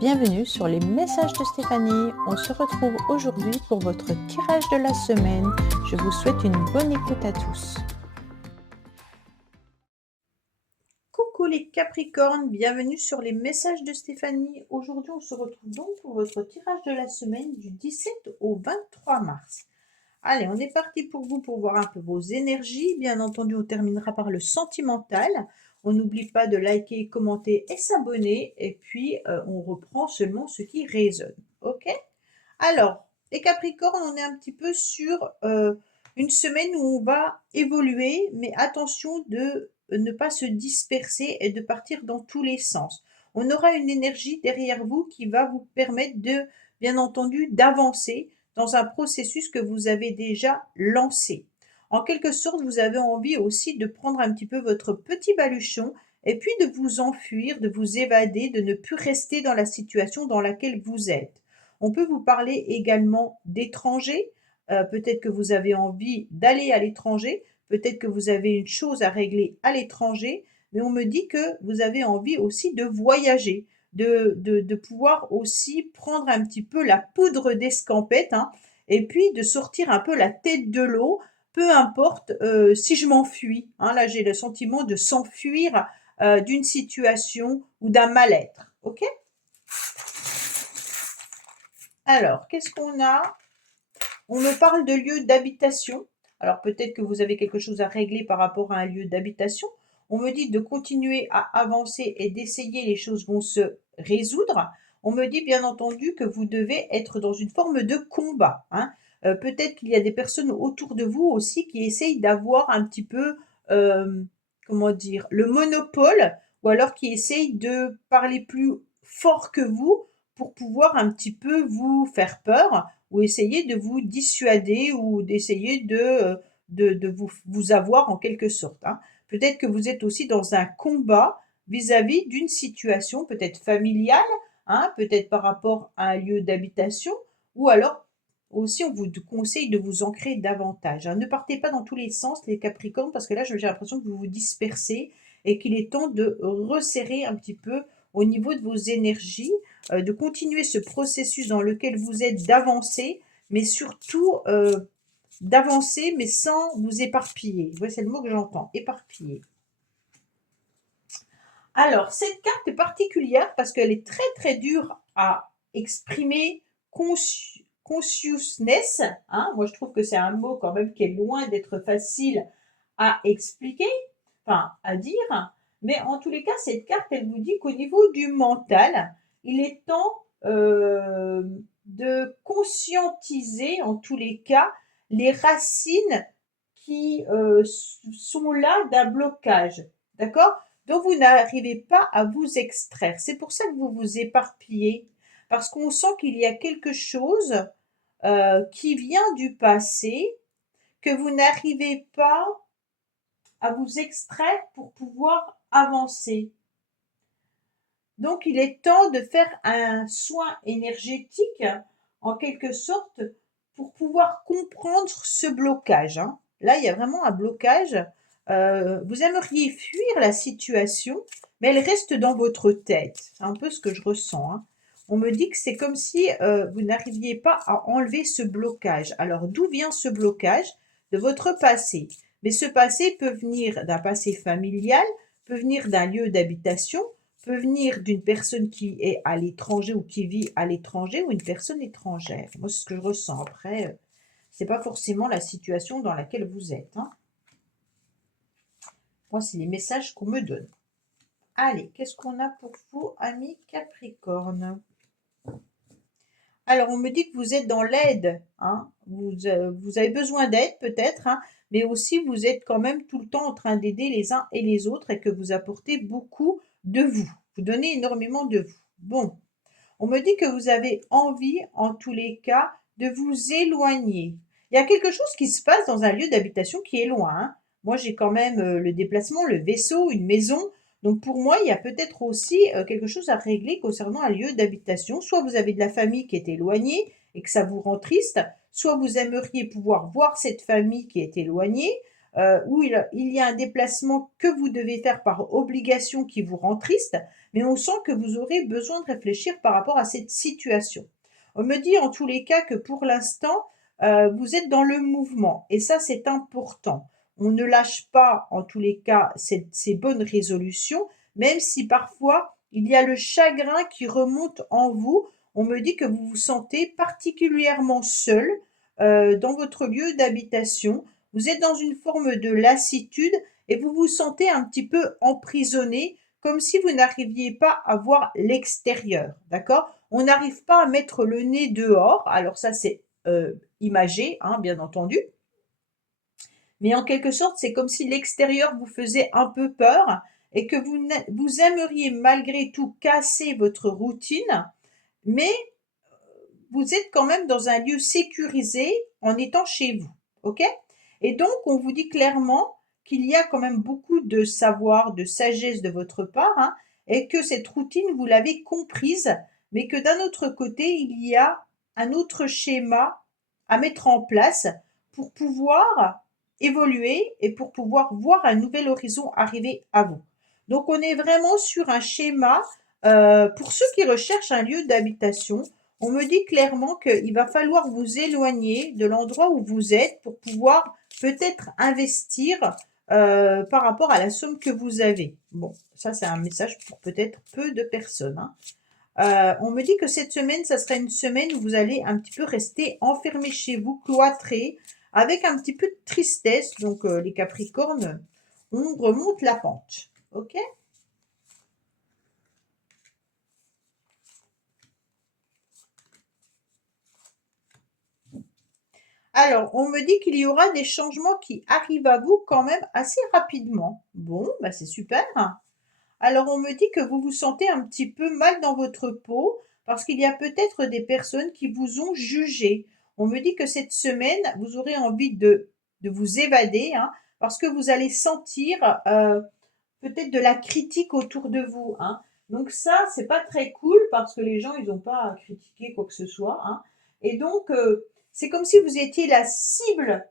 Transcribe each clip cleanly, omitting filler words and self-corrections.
Bienvenue sur les messages de Stéphanie. On se retrouve aujourd'hui pour votre tirage de la semaine. Je vous souhaite une bonne écoute à tous. Coucou les Capricornes, bienvenue sur les messages de Stéphanie. Aujourd'hui, on se retrouve donc pour votre tirage de la semaine du 17 au 23 mars. Allez, on est parti pour vous pour voir un peu vos énergies. Bien entendu, on terminera par le sentimental. On n'oublie pas de liker, commenter et s'abonner. Et puis, on reprend seulement ce qui résonne. OK? Alors, les Capricornes, on est un petit peu sur une semaine où on va évoluer. Mais attention de ne pas se disperser et de partir dans tous les sens. On aura une énergie derrière vous qui va vous permettre de, bien entendu, d'avancer dans un processus que vous avez déjà lancé. En quelque sorte, vous avez envie aussi de prendre un petit peu votre petit baluchon et puis de vous enfuir, de vous évader, de ne plus rester dans la situation dans laquelle vous êtes. On peut vous parler également d'étrangers. Peut-être que vous avez envie d'aller à l'étranger, peut-être que vous avez une chose à régler à l'étranger, mais on me dit que vous avez envie aussi de voyager, de pouvoir aussi prendre un petit peu la poudre d'escampette, hein, et puis de sortir un peu la tête de l'eau, peu importe si je m'enfuis. Hein, là, j'ai le sentiment de s'enfuir d'une situation ou d'un mal-être. OK? Alors, qu'est-ce qu'on a? On me parle de lieu d'habitation. Alors, peut-être que vous avez quelque chose à régler par rapport à un lieu d'habitation. On me dit de continuer à avancer et d'essayer, les choses vont se résoudre. On me dit bien entendu que vous devez être dans une forme de combat, hein. Peut-être qu'il y a des personnes autour de vous aussi qui essayent d'avoir un petit peu, comment dire, le monopole, ou alors qui essayent de parler plus fort que vous pour pouvoir un petit peu vous faire peur ou essayer de vous dissuader ou d'essayer de vous avoir en quelque sorte, hein. Peut-être que vous êtes aussi dans un combat vis-à-vis d'une situation peut-être familiale, hein, peut-être par rapport à un lieu d'habitation, ou alors aussi on vous conseille de vous ancrer davantage, hein. Ne partez pas dans tous les sens les Capricornes parce que là j'ai l'impression que vous vous dispersez et qu'il est temps de resserrer un petit peu au niveau de vos énergies, de continuer ce processus dans lequel vous êtes, d'avancer, mais surtout d'avancer, mais sans vous éparpiller. Ouais, c'est le mot que j'entends, éparpiller. Alors, cette carte est particulière parce qu'elle est très très dure à exprimer. Consciousness, hein, moi je trouve que c'est un mot quand même qui est loin d'être facile à expliquer, enfin à dire, mais en tous les cas, cette carte, elle vous dit qu'au niveau du mental, il est temps de conscientiser, en tous les cas, les racines qui sont là d'un blocage, d'accord? Dont vous n'arrivez pas à vous extraire. C'est pour ça que vous vous éparpillez, parce qu'on sent qu'il y a quelque chose qui vient du passé, que vous n'arrivez pas à vous extraire pour pouvoir avancer. Donc, il est temps de faire un soin énergétique, en quelque sorte, pour pouvoir comprendre ce blocage, hein. Là, il y a vraiment un blocage. Vous aimeriez fuir la situation, mais elle reste dans votre tête. C'est un peu ce que je ressens, hein. On me dit que c'est comme si vous n'arriviez pas à enlever ce blocage. Alors, d'où vient ce blocage? De votre passé. Mais ce passé peut venir d'un passé familial, peut venir d'un lieu d'habitation, peut venir d'une personne qui est à l'étranger ou qui vit à l'étranger ou une personne étrangère. Moi, c'est ce que je ressens. Après, c'est pas forcément la situation dans laquelle vous êtes, hein. Moi, c'est les messages qu'on me donne. Allez, qu'est-ce qu'on a pour vous, amis Capricorne? Alors, on me dit que vous êtes dans l'aide, hein. Vous avez besoin d'aide peut-être, hein, mais aussi vous êtes quand même tout le temps en train d'aider les uns et les autres et que vous apportez beaucoup de vous. Vous donnez énormément de vous. Bon, on me dit que vous avez envie, en tous les cas, de vous éloigner. Il y a quelque chose qui se passe dans un lieu d'habitation qui est loin, hein. Moi, j'ai quand même le déplacement, le vaisseau, une maison. Donc, pour moi, il y a peut-être aussi quelque chose à régler concernant un lieu d'habitation. Soit vous avez de la famille qui est éloignée et que ça vous rend triste, soit vous aimeriez pouvoir voir cette famille qui est éloignée, où il y a un déplacement que vous devez faire par obligation qui vous rend triste, mais on sent que vous aurez besoin de réfléchir par rapport à cette situation. On me dit en tous les cas que pour l'instant, vous êtes dans le mouvement et ça, c'est important. On ne lâche pas, en tous les cas, ces bonnes résolutions, même si parfois il y a le chagrin qui remonte en vous. On me dit que vous vous sentez particulièrement seul dans votre lieu d'habitation. Vous êtes dans une forme de lassitude et vous vous sentez un petit peu emprisonné, comme si vous n'arriviez pas à voir l'extérieur, d'accord? On n'arrive pas à mettre le nez dehors, alors ça c'est imagé, hein, bien entendu, mais en quelque sorte, c'est comme si l'extérieur vous faisait un peu peur et que vous aimeriez malgré tout casser votre routine, mais vous êtes quand même dans un lieu sécurisé en étant chez vous, ok? Et donc, on vous dit clairement qu'il y a quand même beaucoup de savoir, de sagesse de votre part, hein, et que cette routine, vous l'avez comprise, mais que d'un autre côté, il y a un autre schéma à mettre en place pour pouvoir évoluer et pour pouvoir voir un nouvel horizon arriver à vous. Donc, on est vraiment sur un schéma pour ceux qui recherchent un lieu d'habitation. On me dit clairement qu'il va falloir vous éloigner de l'endroit où vous êtes pour pouvoir peut-être investir par rapport à la somme que vous avez. Bon, ça c'est un message pour peut-être peu de personnes, hein. On me dit que cette semaine, ça sera une semaine où vous allez un petit peu rester enfermé chez vous, cloîtré, avec un petit peu de tristesse. Donc les Capricornes, on remonte la pente. Ok? Alors, on me dit qu'il y aura des changements qui arrivent à vous quand même assez rapidement. Bon, bah c'est super. Alors, on me dit que vous vous sentez un petit peu mal dans votre peau parce qu'il y a peut-être des personnes qui vous ont jugé. On me dit que cette semaine, vous aurez envie de vous évader, hein, parce que vous allez sentir peut-être de la critique autour de vous, hein. Donc ça, c'est pas très cool parce que les gens, ils n'ont pas à critiquer quoi que ce soit, hein. Et donc, c'est comme si vous étiez la cible,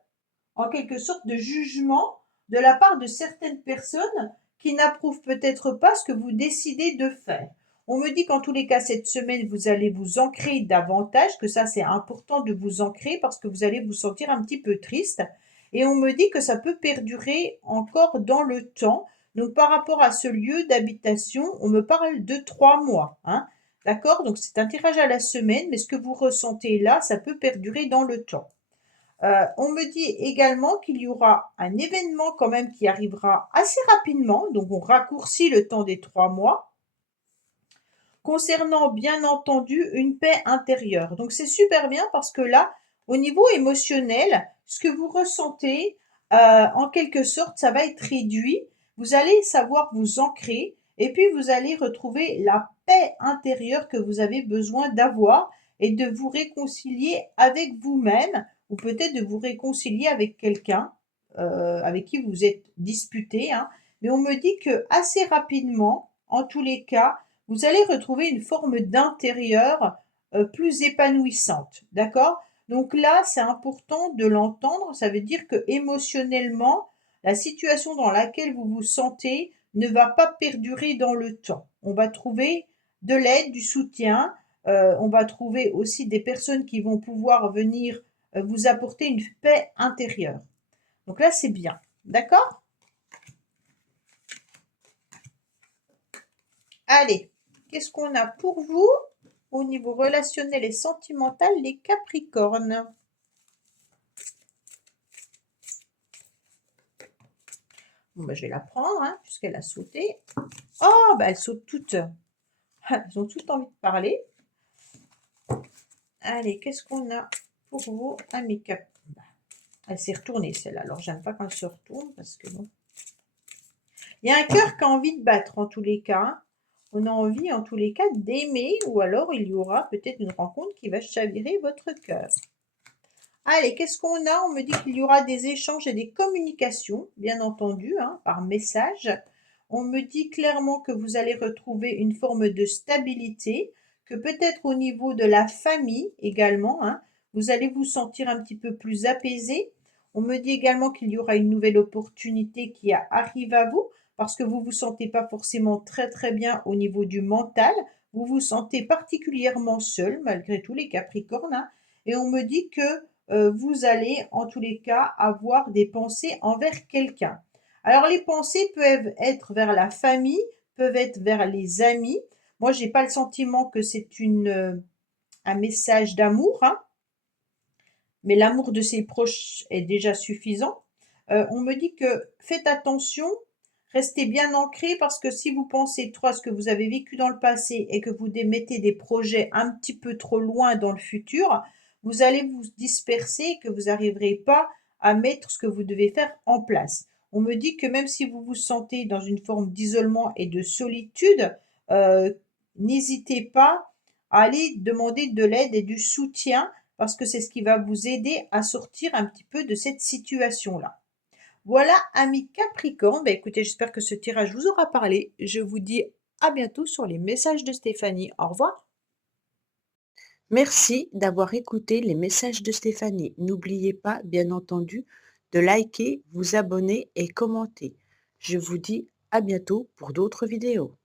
en quelque sorte, de jugement de la part de certaines personnes qui n'approuvent peut-être pas ce que vous décidez de faire. On me dit qu'en tous les cas, cette semaine, vous allez vous ancrer davantage, que ça, c'est important de vous ancrer parce que vous allez vous sentir un petit peu triste. Et on me dit que ça peut perdurer encore dans le temps. Donc, par rapport à ce lieu d'habitation, on me parle de 3 mois, hein. D'accord? Donc, c'est un tirage à la semaine, mais ce que vous ressentez là, ça peut perdurer dans le temps. On me dit également qu'il y aura un événement quand même qui arrivera assez rapidement, donc on raccourcit le temps des 3 mois, concernant bien entendu une paix intérieure. Donc c'est super bien parce que là, au niveau émotionnel, ce que vous ressentez, en quelque sorte, ça va être réduit. Vous allez savoir vous ancrer et puis vous allez retrouver la paix intérieure que vous avez besoin d'avoir et de vous réconcilier avec vous-même ou peut-être de vous réconcilier avec quelqu'un avec qui vous êtes disputé, hein. Mais on me dit que assez rapidement, en tous les cas, vous allez retrouver une forme d'intérieur plus épanouissante. D'accord? Donc là, c'est important de l'entendre. Ça veut dire que émotionnellement, la situation dans laquelle vous vous sentez ne va pas perdurer dans le temps. On va trouver de l'aide, du soutien. On va trouver aussi des personnes qui vont pouvoir venir vous apporter une paix intérieure. Donc là, c'est bien. D'accord? Allez, qu'est-ce qu'on a pour vous au niveau relationnel et sentimental, les Capricornes? Bon, bah, je vais la prendre, hein, puisqu'elle a sauté. Oh, bah, elles sautent toutes. Elles ont toutes envie de parler. Allez, qu'est-ce qu'on a pour vous, amis Cap? Bah, elle s'est retournée, celle-là. Alors, j'aime pas quand elle se retourne, parce que bon. Il y a un cœur qui a envie de battre, en tous les cas, hein. On a envie, en tous les cas, d'aimer, ou alors il y aura peut-être une rencontre qui va chavirer votre cœur. Allez, qu'est-ce qu'on a? On me dit qu'il y aura des échanges et des communications, bien entendu, hein, par message. On me dit clairement que vous allez retrouver une forme de stabilité, que peut-être au niveau de la famille également, hein, vous allez vous sentir un petit peu plus apaisé. On me dit également qu'il y aura une nouvelle opportunité qui arrive à vous parce que vous vous sentez pas forcément très très bien au niveau du mental. Vous vous sentez particulièrement seul malgré tous les Capricornes, hein. Et on me dit que vous allez en tous les cas avoir des pensées envers quelqu'un. Alors les pensées peuvent être vers la famille, peuvent être vers les amis. Moi, j'ai pas le sentiment que c'est un message d'amour, hein, mais l'amour de ses proches est déjà suffisant. On me dit que faites attention, restez bien ancré parce que si vous pensez trop à ce que vous avez vécu dans le passé et que vous mettez des projets un petit peu trop loin dans le futur, vous allez vous disperser et que vous n'arriverez pas à mettre ce que vous devez faire en place. On me dit que même si vous vous sentez dans une forme d'isolement et de solitude, euh, n'hésitez pas à aller demander de l'aide et du soutien parce que c'est ce qui va vous aider à sortir un petit peu de cette situation-là. Voilà, amis Capricorne, bah écoutez, j'espère que ce tirage vous aura parlé. Je vous dis à bientôt sur les messages de Stéphanie. Au revoir. Merci d'avoir écouté les messages de Stéphanie. N'oubliez pas, bien entendu, de liker, vous abonner et commenter. Je vous dis à bientôt pour d'autres vidéos.